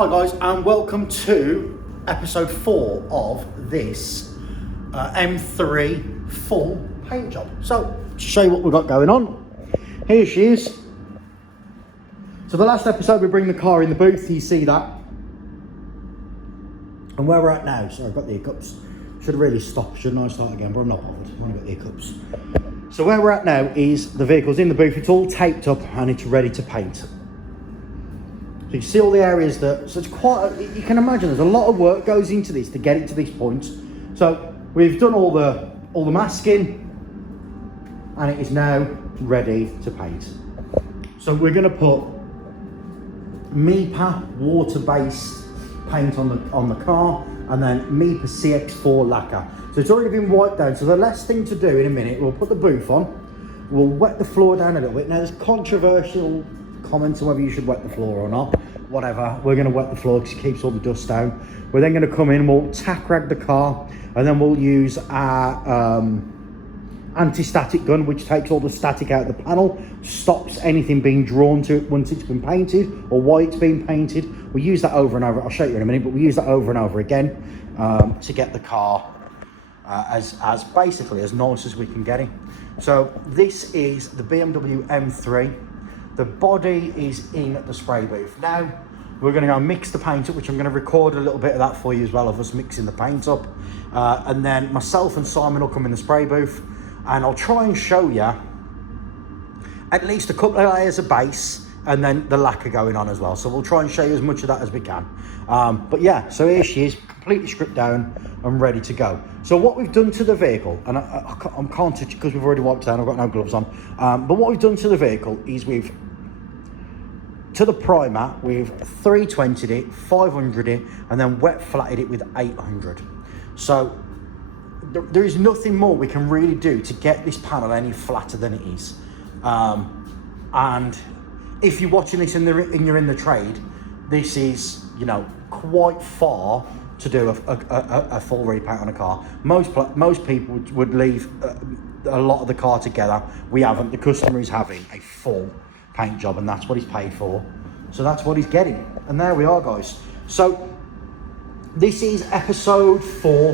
Hi guys, and welcome to episode 4 of this M3 full paint job. So, to show you what we've got going on, here she is. So the last episode we bring the car in the booth, you see that. And where we're at now, so I've got the hiccups. Should really stop, shouldn't I start again, but I'm not bothered, I've only got the hiccups. So where we're at now is the vehicle's in the booth, it's all taped up and it's ready to paint. So you see all the areas that, so it's quite, you can imagine there's a lot of work goes into this to get it to this point. So we've done all the masking and it is now ready to paint. So we're going to put MIPA water-based paint on the car and then MIPA CX4 lacquer. So it's already been wiped down. So the last thing to do in a minute, we'll put the booth on, we'll wet the floor down a little bit. Now there's controversial comments on whether you should wet the floor or not. Whatever, we're going to wet the floor because it keeps all the dust down. We're then going to come in, we'll tack rag the car, and then we'll use our anti-static gun, which takes all the static out of the panel, stops anything being drawn to it once it's been painted or while it's been painted. We'll use that over and over. I'll show you in a minute, but we'll use that over and over again to get the car as basically as nice as we can get it. So this is the BMW M3. The body is in the spray booth. Now we're going to go mix the paint up, which I'm going to record a little bit of that for you as well, of us mixing the paint up. And then myself and Simon will come in the spray booth and I'll try and show you at least a couple of layers of base and then the lacquer going on as well. So we'll try and show you as much of that as we can. But yeah, so here she is, completely stripped down and ready to go. So what we've done to the vehicle, and I can't touch it because we've already wiped down, I've got no gloves on. But what we've done to the vehicle is to the primer, we've 320'd it, 500'd it, and then wet flatted it with 800. So there is nothing more we can really do to get this panel any flatter than it is. And if you're watching this and you're in the trade, this is, you know, quite far to do a full repaint on a car. Most people would leave a lot of the car together. We haven't. The customer is having a full paint job and that's what he's paid for. So that's what he's getting. And there we are, guys. So this is episode 4.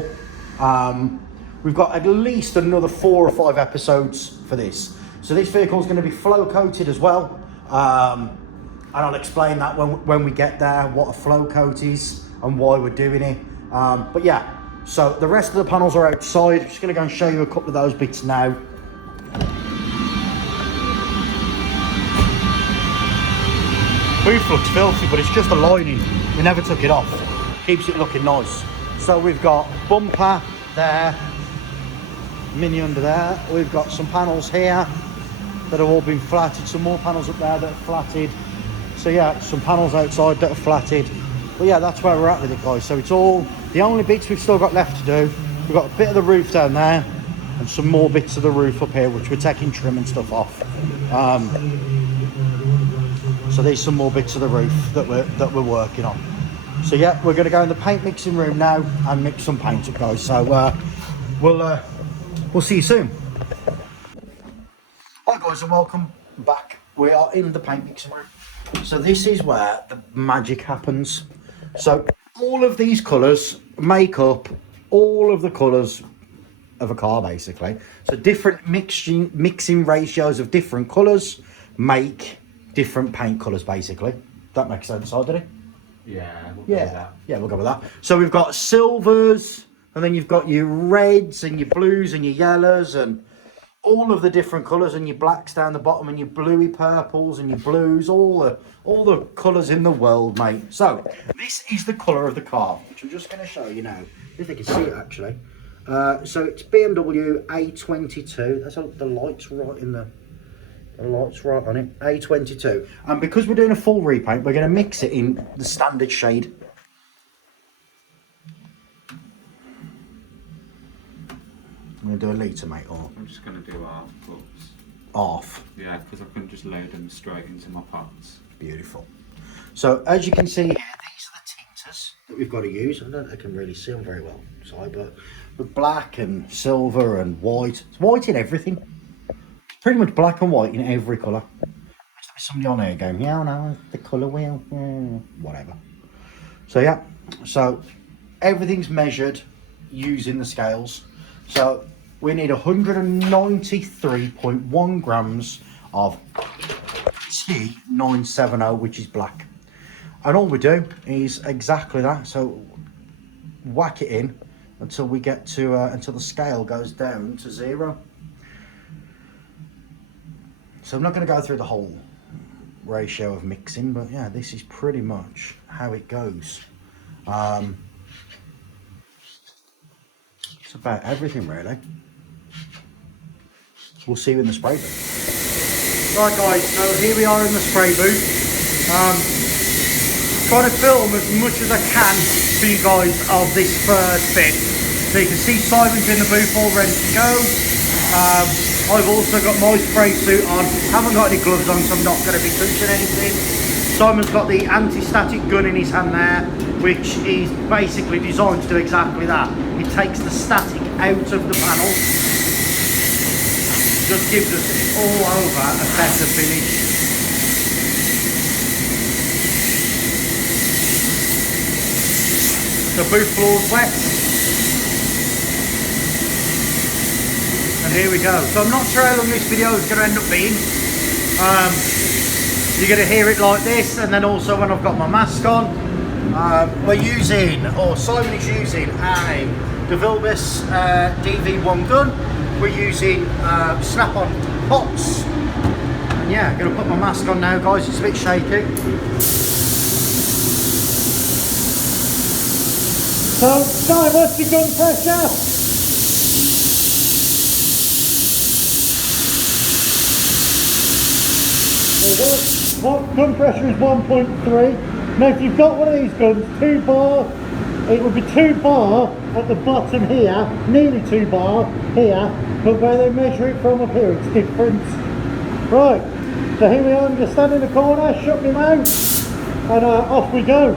We've got at least another 4 or 5 episodes for this. So this vehicle is going to be flow coated as well. And I'll explain that when we get there, what a flow coat is and why we're doing it. But yeah, so the rest of the panels are outside. I'm just going to go and show you a couple of those bits now. Roof looks filthy, but it's just a lining. We never took it off. Keeps it looking nice. So we've got bumper there, mini under there. We've got some panels here that have all been flatted. Some more panels up there that are flatted. So yeah, some panels outside that are flatted. But yeah, that's where we're at with it, guys. So it's all, the only bits we've still got left to do, we've got a bit of the roof down there and some more bits of the roof up here, which we're taking trim and stuff off. So there's some more bits of the roof that we're working on. So yeah, we're going to go in the paint mixing room now and mix some paint up, guys. So we'll see you soon. Hi guys, and welcome back. We are in the paint mixing room. So this is where the magic happens. So all of these colours make up all of the colours of a car, basically. So different mixing ratios of different colours make different paint colours, basically. That makes sense, did it? Yeah, we'll go with that. Yeah, we'll go with that. So we've got silvers, and then you've got your reds and your blues and your yellows and all of the different colours, and your blacks down the bottom and your bluey purples and your blues, all the colours in the world, mate. So this is the colour of the car, which I'm just going to show you now, if they can see it actually. So it's BMW A22. That's the lights right in the lights right on it. A22. And because we're doing a full repaint, we're going to mix it in the standard shade. I'm going to do a litre, mate, or? I'm just going to do half cups. Half? Yeah, because I couldn't just load them straight into my pots. Beautiful. So, as you can see here, these are the tinters that we've got to use. I don't think I can really see them very well, sorry, but black and silver and white. It's white in everything. It's pretty much black and white in every colour. There's somebody on there going, yeah, no, the colour wheel, whatever. So yeah, so everything's measured using the scales. So we need 193.1 grams of T970, which is black. And all we do is exactly that. So whack it in until we get to until the scale goes down to 0. So I'm not going to go through the whole ratio of mixing, but yeah, this is pretty much how it goes. It's about everything really. We'll see you in the spray booth. Right guys, so here we are in the spray booth. Trying to film as much as I can for you guys of this first bit. So you can see Simon's in the booth all ready to go. I've also got my spray suit on. Haven't got any gloves on, so I'm not going to be touching anything. Simon's got the anti-static gun in his hand there, which is basically designed to do exactly that. It takes the static out of the panel. Just gives us all over a better finish. The booth floor's wet. And here we go. So I'm not sure how long this video is going to end up being. You're going to hear it like this, and then also when I've got my mask on. We're using, or Simon is using, a DeVilbiss DV1 gun. We're using snap-on pots. And yeah, I'm going to put my mask on now, guys. It's a bit shaky. So, Simon, what's your gun pressure? What gun pressure is 1.3. Now, if you've got one of these guns, 2 bar, it would be 2 bar at the bottom here, nearly 2 bar here, but where they measure it from up here, it's different. Right, so here we are. I'm just standing in the corner, shut my mouth, and off we go.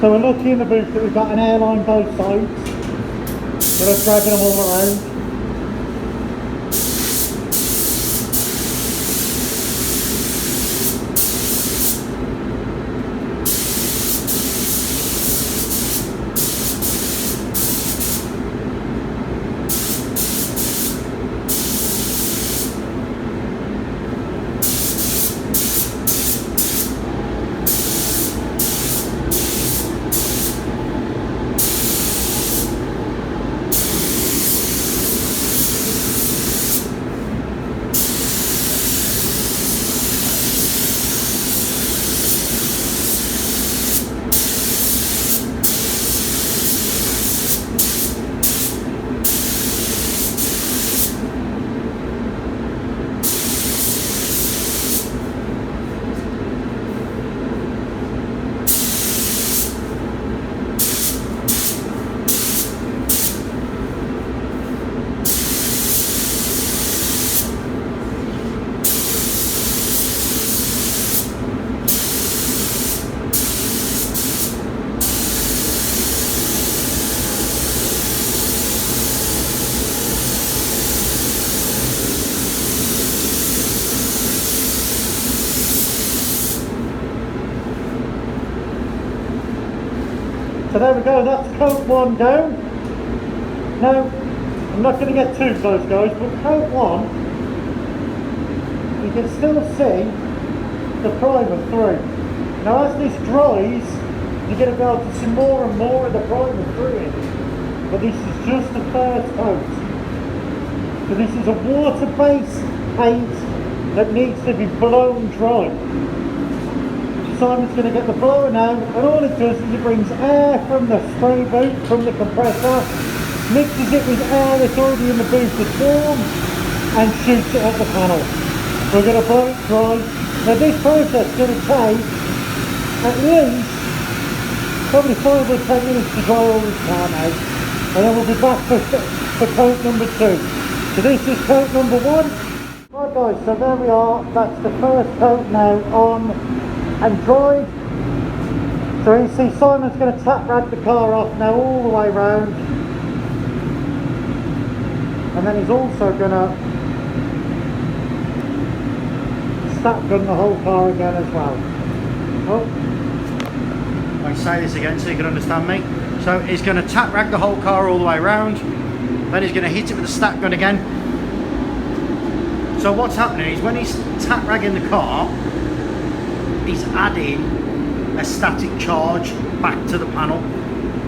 So we're lucky in the booth that we've got an airline both sides. We're just dragging them all around. So there we go, that's coat 1 down. Now, I'm not going to get too close guys, but coat 1, you can still see the primer through. Now as this dries, you're going to be able to see more and more of the primer through it. But this is just the first coat. So this is a water-based paint that needs to be blown dry. Simon's going to get the blower now, and all it does is it brings air from the spray boot, from the compressor, mixes it with air that's already in the boot that's warm, and shoots it at the panel. We're going to blow it dry. Now this process is going to take at least probably 5 or 10 minutes to dry all this car out, and then we'll be back for coat number 2. So this is coat number 1. Right guys, so there we are. That's the first coat now on and dried. So you see Simon's going to tap rag the car off now all the way round, and then he's also going to stack gun the whole car again as well. Oh, I say this again so you can understand me. So he's going to tap rag the whole car all the way round, then he's going to hit it with a stack gun again. So what's happening is when he's tap ragging the car, he's adding a static charge back to the panel,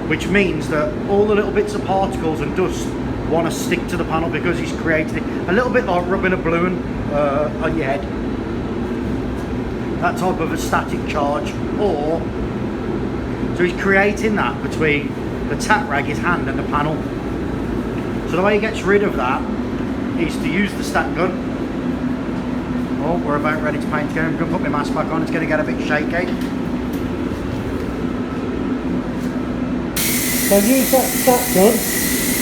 which means that all the little bits of particles and dust want to stick to the panel because he's created it. A little bit like rubbing a balloon on your head. That type of a static charge. Or so he's creating that between the tap rag, his hand, and the panel. So the way he gets rid of that is to use the stack gun. Oh, we're about ready to paint again. I'm going to put my mask back on. It's going to get a bit shaky. So use that stack gun.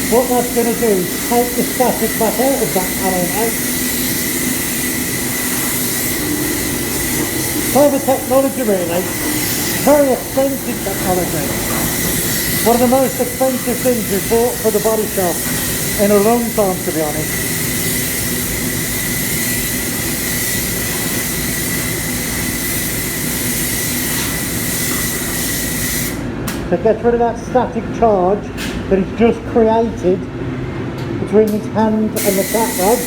What that's going to do is take the static back out of that panel now. Clever technology really. Very expensive technology. One of the most expensive things we've bought for the body shop in a long time, to be honest. So get rid of that static charge that he's just created between his hand and the tap rod.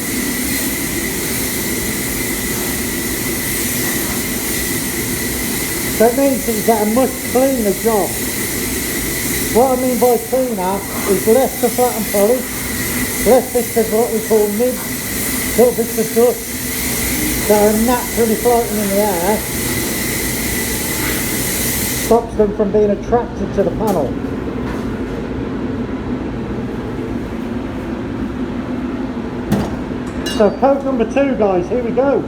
So it means that you get a much cleaner job. What I mean by cleaner is less to flat and polish, less bits of what we call nibs, little bits of dust that are naturally floating in the air. Stops them from being attracted to the panel. So coat number 2 guys, here we go.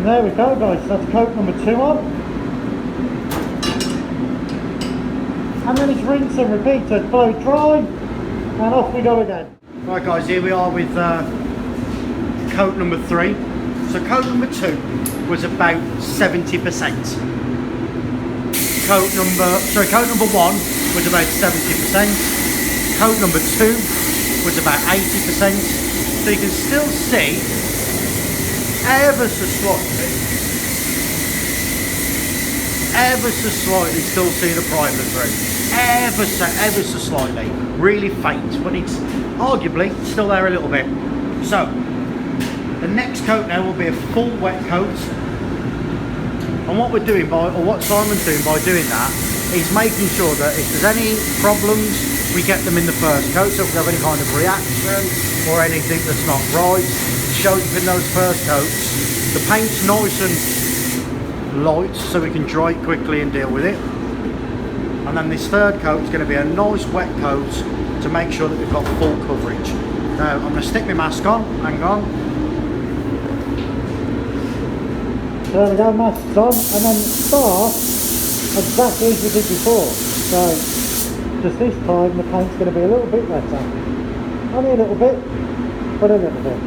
And there we go guys, that's coat number 2 on. And then it's rinse and repeat, so it's blow dry, and off we go again. Right guys, here we are with coat number 3. So coat number 2 was about 70%. Coat number 1 was about 70%. Coat number 2 was about 80%. So you can still see ever so slightly still see the primer through. Ever so slightly. Really faint, but it's arguably still there a little bit. So the next coat now will be a full wet coat. And what we're doing what Simon's doing by doing that is making sure that if there's any problems, we get them in the first coat. So if we have any kind of reaction or anything that's not right, it shows up in those first coats. The paint's nice and light, so we can dry it quickly and deal with it. And then this third coat is going to be a nice wet coat to make sure that we've got full coverage. Now I'm going to stick my mask on, hang on. There we go, mask's on, and then start exactly as we did before. So just this time the paint's going to be a little bit wetter. Only a little bit, but a little bit.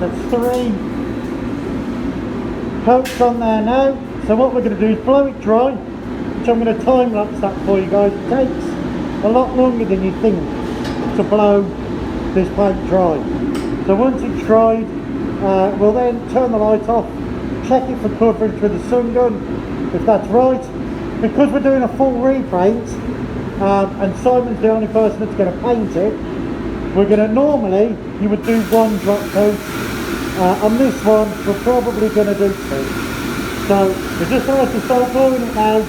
That's 3 coats on there now. So what we're going to do is blow it dry, which I'm going to time lapse that for you guys. It takes a lot longer than you think to blow this paint dry. So once it's dried, We'll then turn the light off, check it for coverage with the sun gun, if that's right. Because we're doing a full repaint, and Simon's the only person that's going to paint it, we're going to normally, you would do one drop coat. On this one, we're probably going to do two. So we're just about to start blowing it now.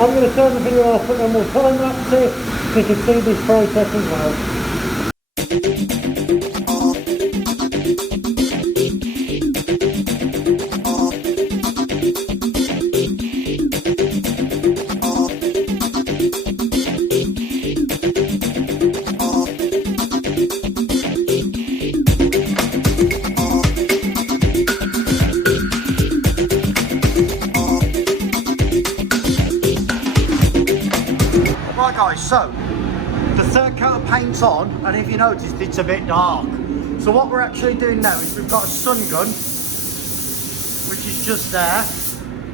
I'm going to turn the video off and then we'll time lapse it so you can see this process as well. Right guys, so the third coat of paint's on, and if you noticed it's a bit dark. So what we're actually doing now is we've got a sun gun, which is just there,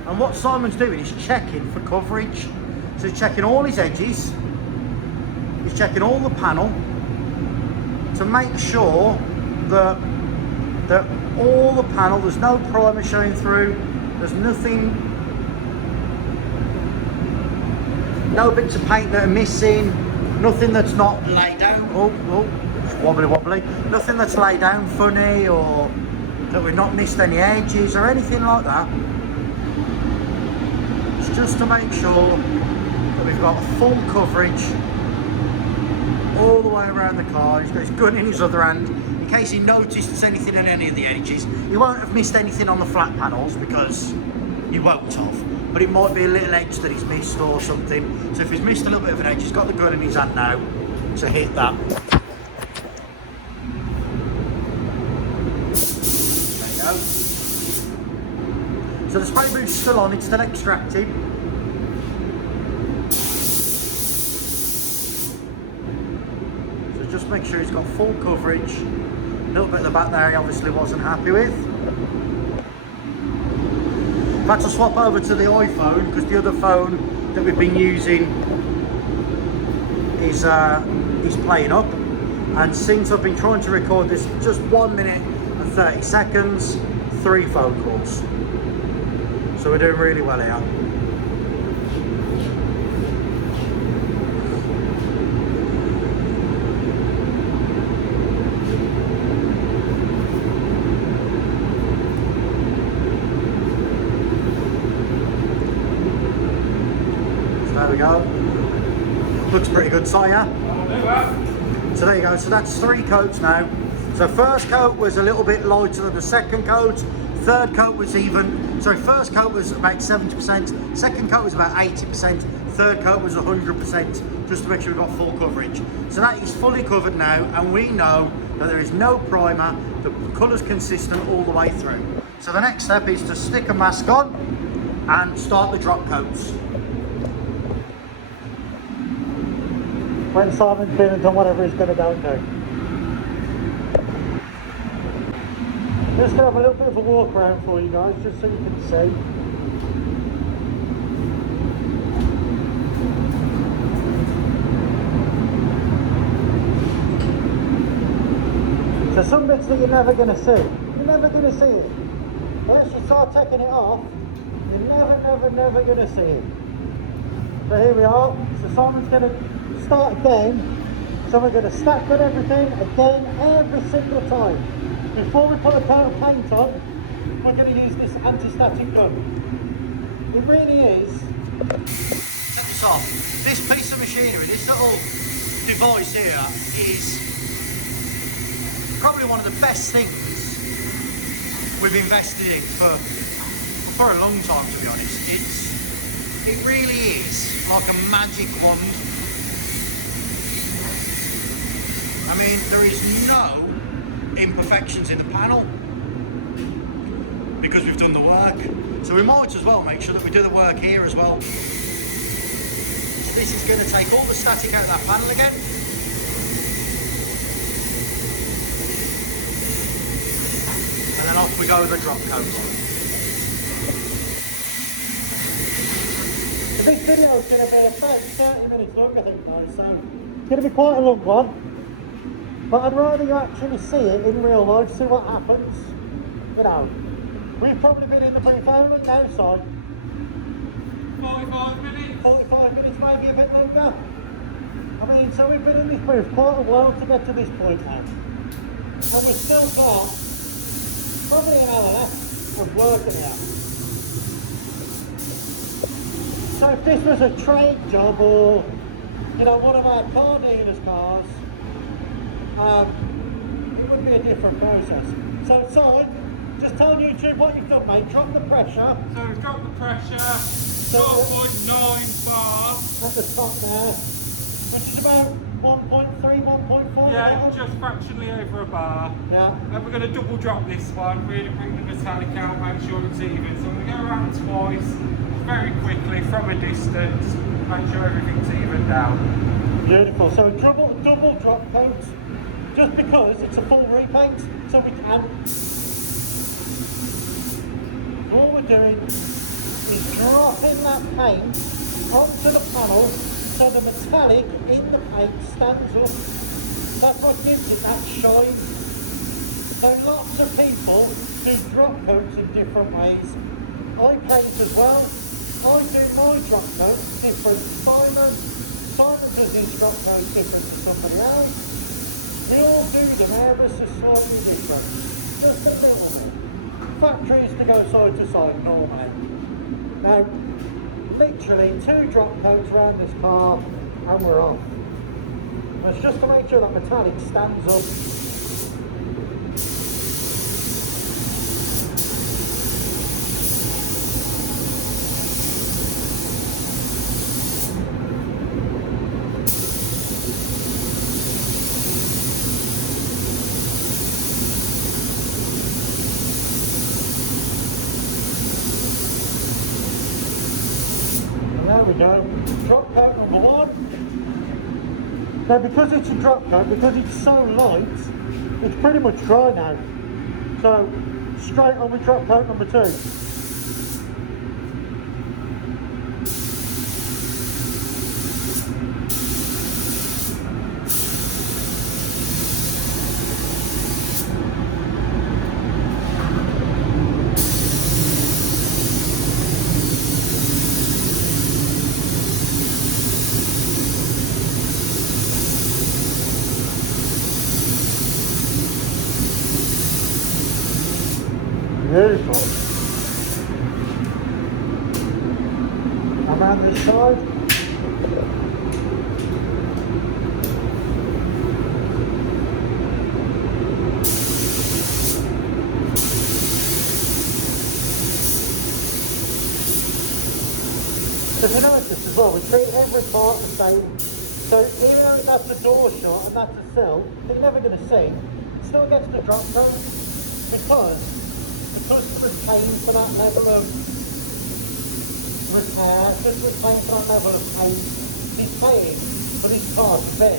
and what Simon's doing is checking for coverage. So he's checking all his edges, he's checking all the panel to make sure that all the panel, there's no primer showing through, there's nothing, no bits of paint that are missing, nothing that's not laid down, it's wobbly, nothing that's laid down funny, or that we've not missed any edges or anything like that. It's just to make sure that we've got full coverage all the way around the car. He's got his gun in his other hand, in case he noticed anything at any of the edges. He won't have missed anything on the flat panels because he won't have. But it might be a little edge that he's missed or something. So if he's missed a little bit of an edge, he's got the gun in his hand now to hit that. There you go. So the spray boot's still on, it's still extracting. So just make sure he's got full coverage. A little bit at the back there he obviously wasn't happy with. I've had to swap over to the iPhone because the other phone that we've been using is playing up, and since I've been trying to record this just 1 minute and 30 seconds, 3 phone calls. So we're doing really well here. There we go. Looks pretty good, so yeah. So there you go. So that's 3 coats now. So first coat was a little bit lighter than the second coat. Third coat was even. Sorry, first coat was about 70%. Second coat was about 80%. Third coat was 100%, just to make sure we've got full coverage. So that is fully covered now, and we know that there is no primer. The colour's consistent all the way through. So the next step is to stick a mask on and start the drop coats. When Simon's been and done whatever he's going to go and do. Just going to have a little bit of a walk around for you guys, just so you can see. So some bits that you're never going to see. You're never going to see it. Unless you start taking it off, you're never going to see it. So here we are. So Simon's going to start again, so we're going to stack on everything again every single time. Before we put a coat of paint on, we're going to use this anti-static gun. It really is. Check this off. This piece of machinery, this little device here, is probably one of the best things we've invested in for a long time, to be honest. It really is like a magic wand. I mean, there is no imperfections in the panel because we've done the work. So we might as well make sure that we do the work here as well. So this is going to take all the static out of that panel again. And then off we go with the drop coat. This video is going to be about 30 minutes long, I think, guys, so it's going to be quite a long one. But I'd rather you actually see it in real life, see what happens. you know, we've probably been in the booth only now, Si. 45 minutes. 45 minutes, maybe a bit longer. I mean, so we've been in this booth quite a while to get to this point now. And we've still got probably an hour left of work in here. So if this was a trade job or, you know, one of our car dealers' cars, it would be a different process. So, just tell YouTube what you've done, mate. Drop the pressure. So we've got the pressure, 0.9 bar. At the top there, which is about 1.3, 1.4. Yeah, just fractionally over a bar. Yeah. And we're going to double drop this one, really bring the metallic out, make sure it's even. So we're going to go around twice, very quickly, from a distance, make sure everything's evened out. Beautiful. So double drop coats, just because it's a full repaint, so we can. All we're doing is dropping that paint onto the panel so the metallic in the paint stands up. That's what gives it that shine. So lots of people do drop coats in different ways. I paint as well. I do my drop coats different to Simon. Simon does his drop coats different to somebody else. We all do them ever so slightly different. Just a little bit. Factories to go side to side normally. Now, literally 2 drop coats around this car and we're off. That's just to make sure that metallic stands up. There we go, drop coat number 1. Now because it's a drop coat, because it's so light, it's pretty much dry now. So straight on with drop coat number 2. Beautiful. I'm on this side. So if you notice as well, we treat every part the same. So even though that's a door shut and that's a sill, that you're never going to see, it still gets the drop coat because customers paying for that level of repair, customers paying for that level of paint, he's paying for his car to be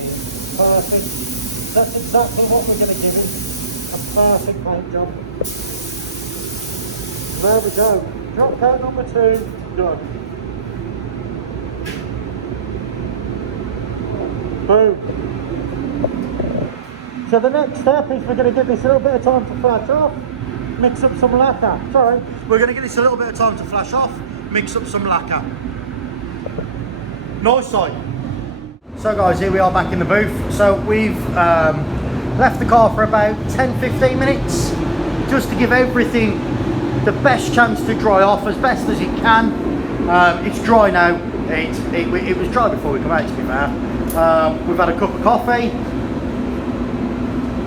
perfect. That's exactly what we're going to give him, a perfect paint job. There we go, drop coat number 2, done. Boom. So the next step is we're going to give this a little bit of time to flash off. Mix up some lacquer. Sorry. We're going to give this a little bit of time to flash off, mix up some lacquer. Nice sight. So guys, here we are back in the booth. So we've left the car for about 10-15 minutes just to give everything the best chance to dry off as best as it can. It's dry now. It was dry before we come out, to be fair. We've had a cup of coffee.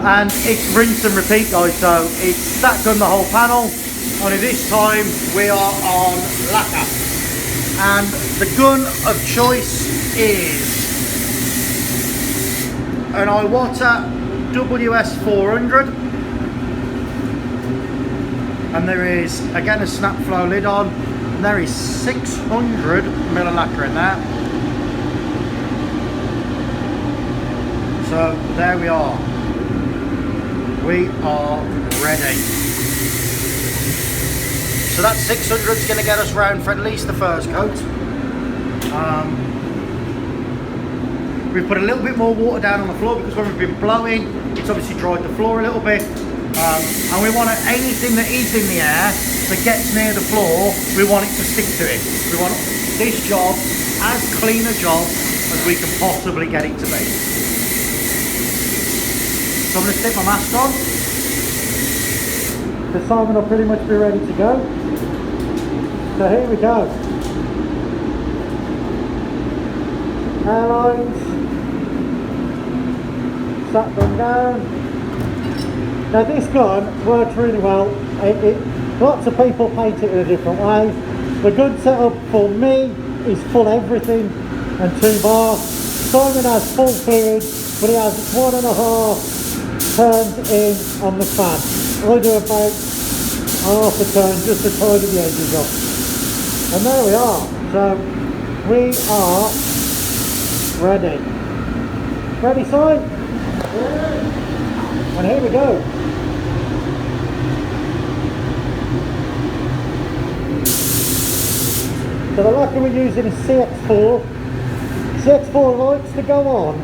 And it's rinse and repeat, guys, so it's that done the whole panel. Only this time we are on lacquer. And the gun of choice is an Iwata WS400. And there is, again, a snap flow lid on. And there is 600 ml of lacquer in there. So there we are. We are ready. So that 600 is going to get us round for at least the first coat. We've put a little bit more water down on the floor because when we've been blowing, it's obviously dried the floor a little bit. And we want anything that is in the air that gets near the floor, we want it to stick to it. We want this job as clean a job as we can possibly get it to be. So I'm going to stick my mask on. The Simon will pretty much be ready to go. So here we go. Airlines. Sat them down. Now this gun works really well. Lots of people paint it in a different way. The gun setup for me is full everything and 2 bar. Simon has full fluid, but he has 1.5 turns in on the fan. I do about half a turn just to tidy the edges up. And there we are. So we are ready. Ready, Simon? And here we go. So the lacquer we're using is CX4. CX4 likes to go on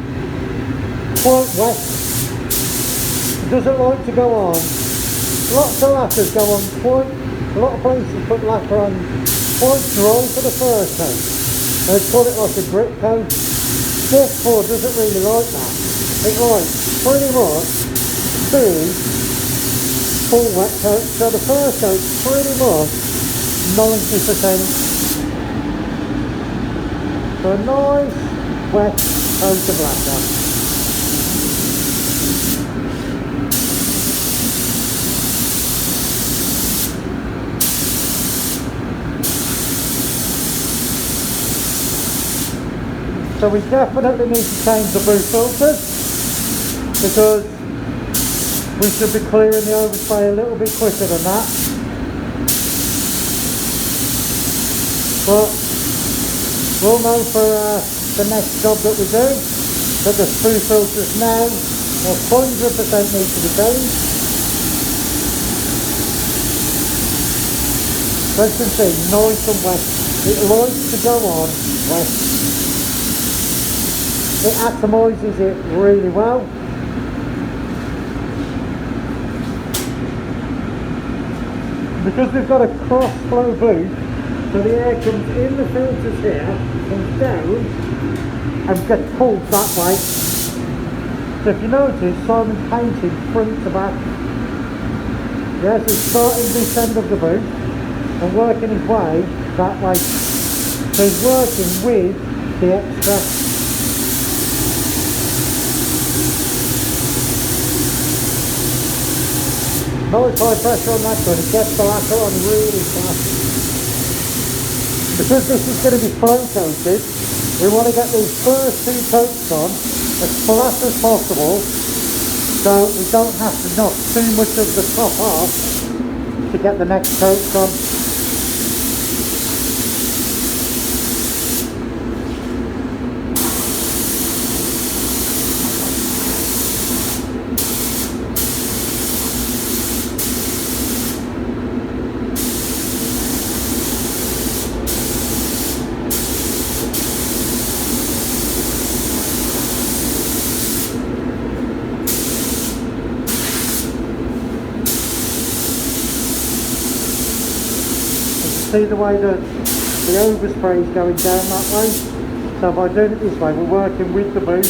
quite wet. It doesn't like to go on. Lots of lacquers go on quite, a lot of places put lacquer on quite dry for the first coat. They call it like a grit coat. CX4 doesn't really like that. It likes pretty much 2 full wet coats. So the first coat's pretty much 90%. So a nice wet coat of lacquer. So we definitely need to change the boot filters because we should be clearing the overspray a little bit quicker than that. But we'll know for the next job that we do that the boot filters now 100% need to be changed. As you can see, nice and wet. It likes to go on wet. It atomises it really well. Because we've got a cross flow boot, so the air comes in the filters here, comes down and gets pulled that way. So if you notice, Simon's painting front to back. Yes, he's starting this end of the boot and working his way that way. So he's working with the extra. Nice high pressure on that one, it gets the lacquer on really fast. Because this is going to be flow coated, we want to get these first 2 coats on as flat as possible so we don't have to knock too much of the top off to get the next coats on. See the way that the overspray is going down that way? So by doing it this way, we're working with the boot.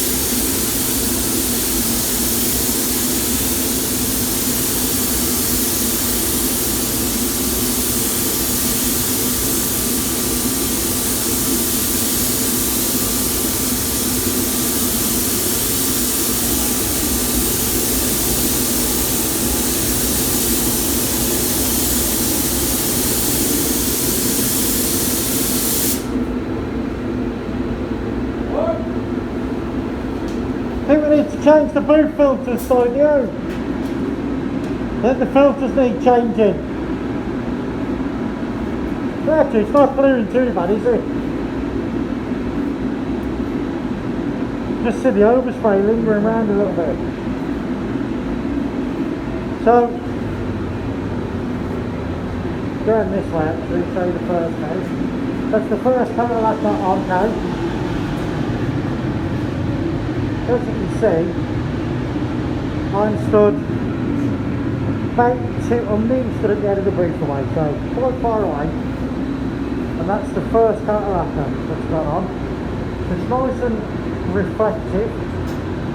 I think we need to change the boot filters, so do you? I think the filters need changing. Actually, it's not clearing too bad, is it? Just see the overspray lingering around a little bit. So, going this way actually, show you the first coat. That's the first coat of lacquer on now. As you can see, I'm stood about I'm nearly stood at the end of the breakaway, so quite far away. And that's the first coat of lacquer that's gone on. It's nice and reflective,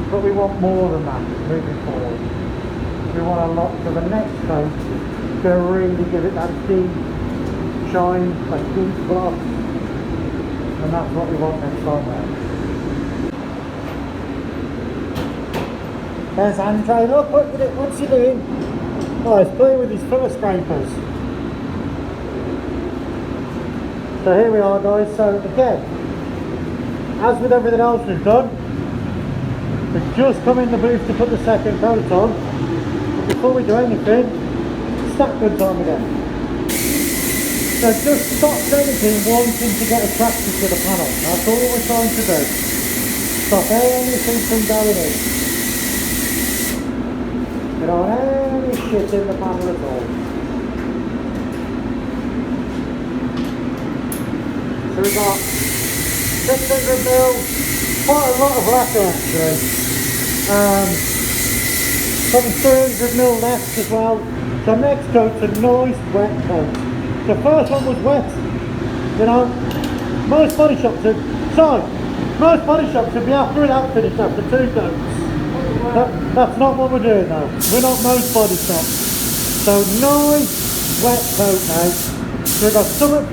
but we want more than that moving forward. We want a lot for the next coat to really give it that deep shine, that deep gloss, and that's what we want next time round. There's Andre, look, what's he doing? Oh, he's playing with his fur scrapers. So here we are, guys. So again, as with everything else we've done, we've just come in the booth to put the second coat on. But before we do anything, stack gun time again. So just stop anything wanting to get attracted to the panel. That's all we're trying to do. Stop anything from going in. You don't want any shit in the panel at all. So we've got 600ml, quite a lot of lacquer actually. Some 300ml left as well. So next coat's a nice wet coat. The first one was wet. You know, most body shops would be happy with that finish after 2 coats. That's not what we're doing now. We're not most body shops. So nice wet coat now. So we've got something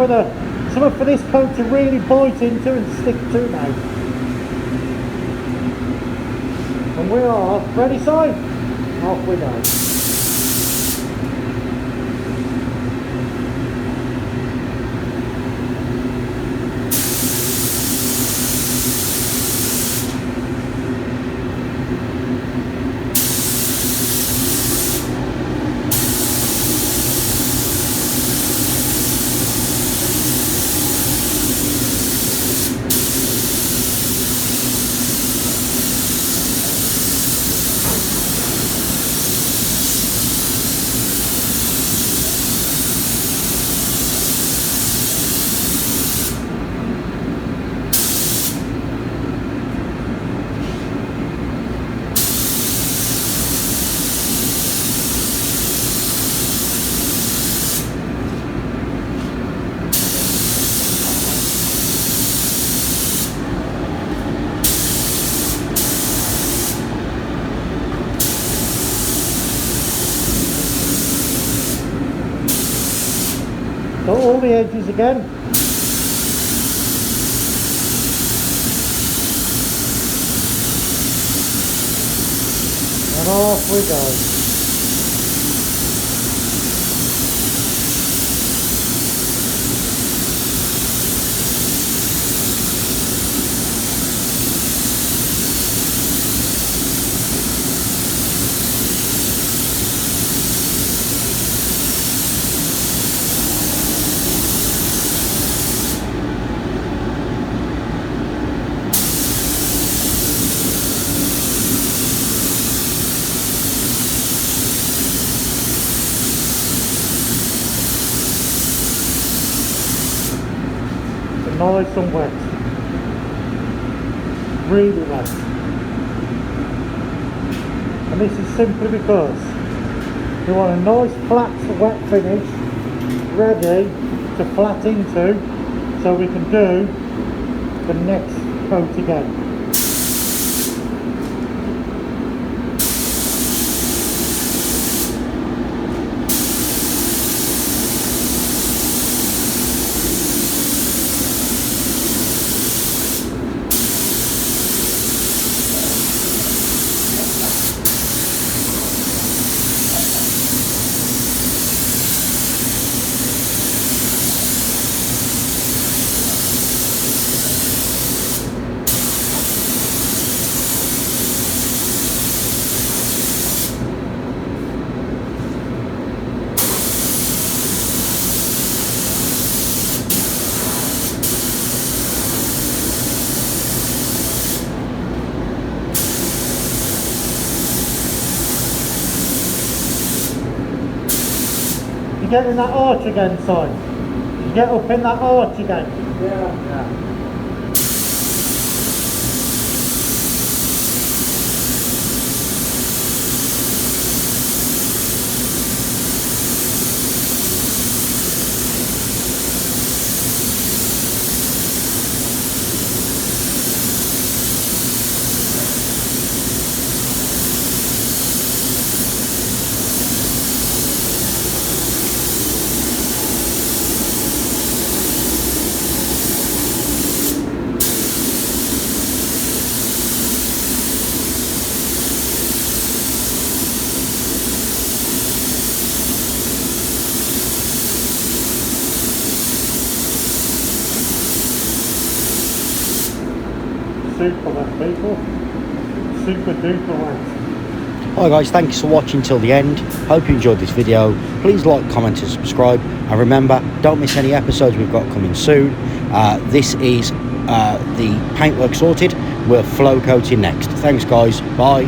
for this coat to really bite into and stick to now. And we are ready, Si? Off we go. So all the edges again. And off we go. Nice and wet, really wet, and this is simply because we want a nice flat wet finish ready to flat into so we can do the next coat again. You get in that arch again, Si? You get up in that arch again? Yeah. super then, people. Super duper length. Hi guys, thanks for watching till the end. Hope you enjoyed this video. Please like, comment and subscribe, and remember, don't miss any episodes we've got coming soon. This is the paintwork sorted. We're flow coating next. Thanks guys, bye.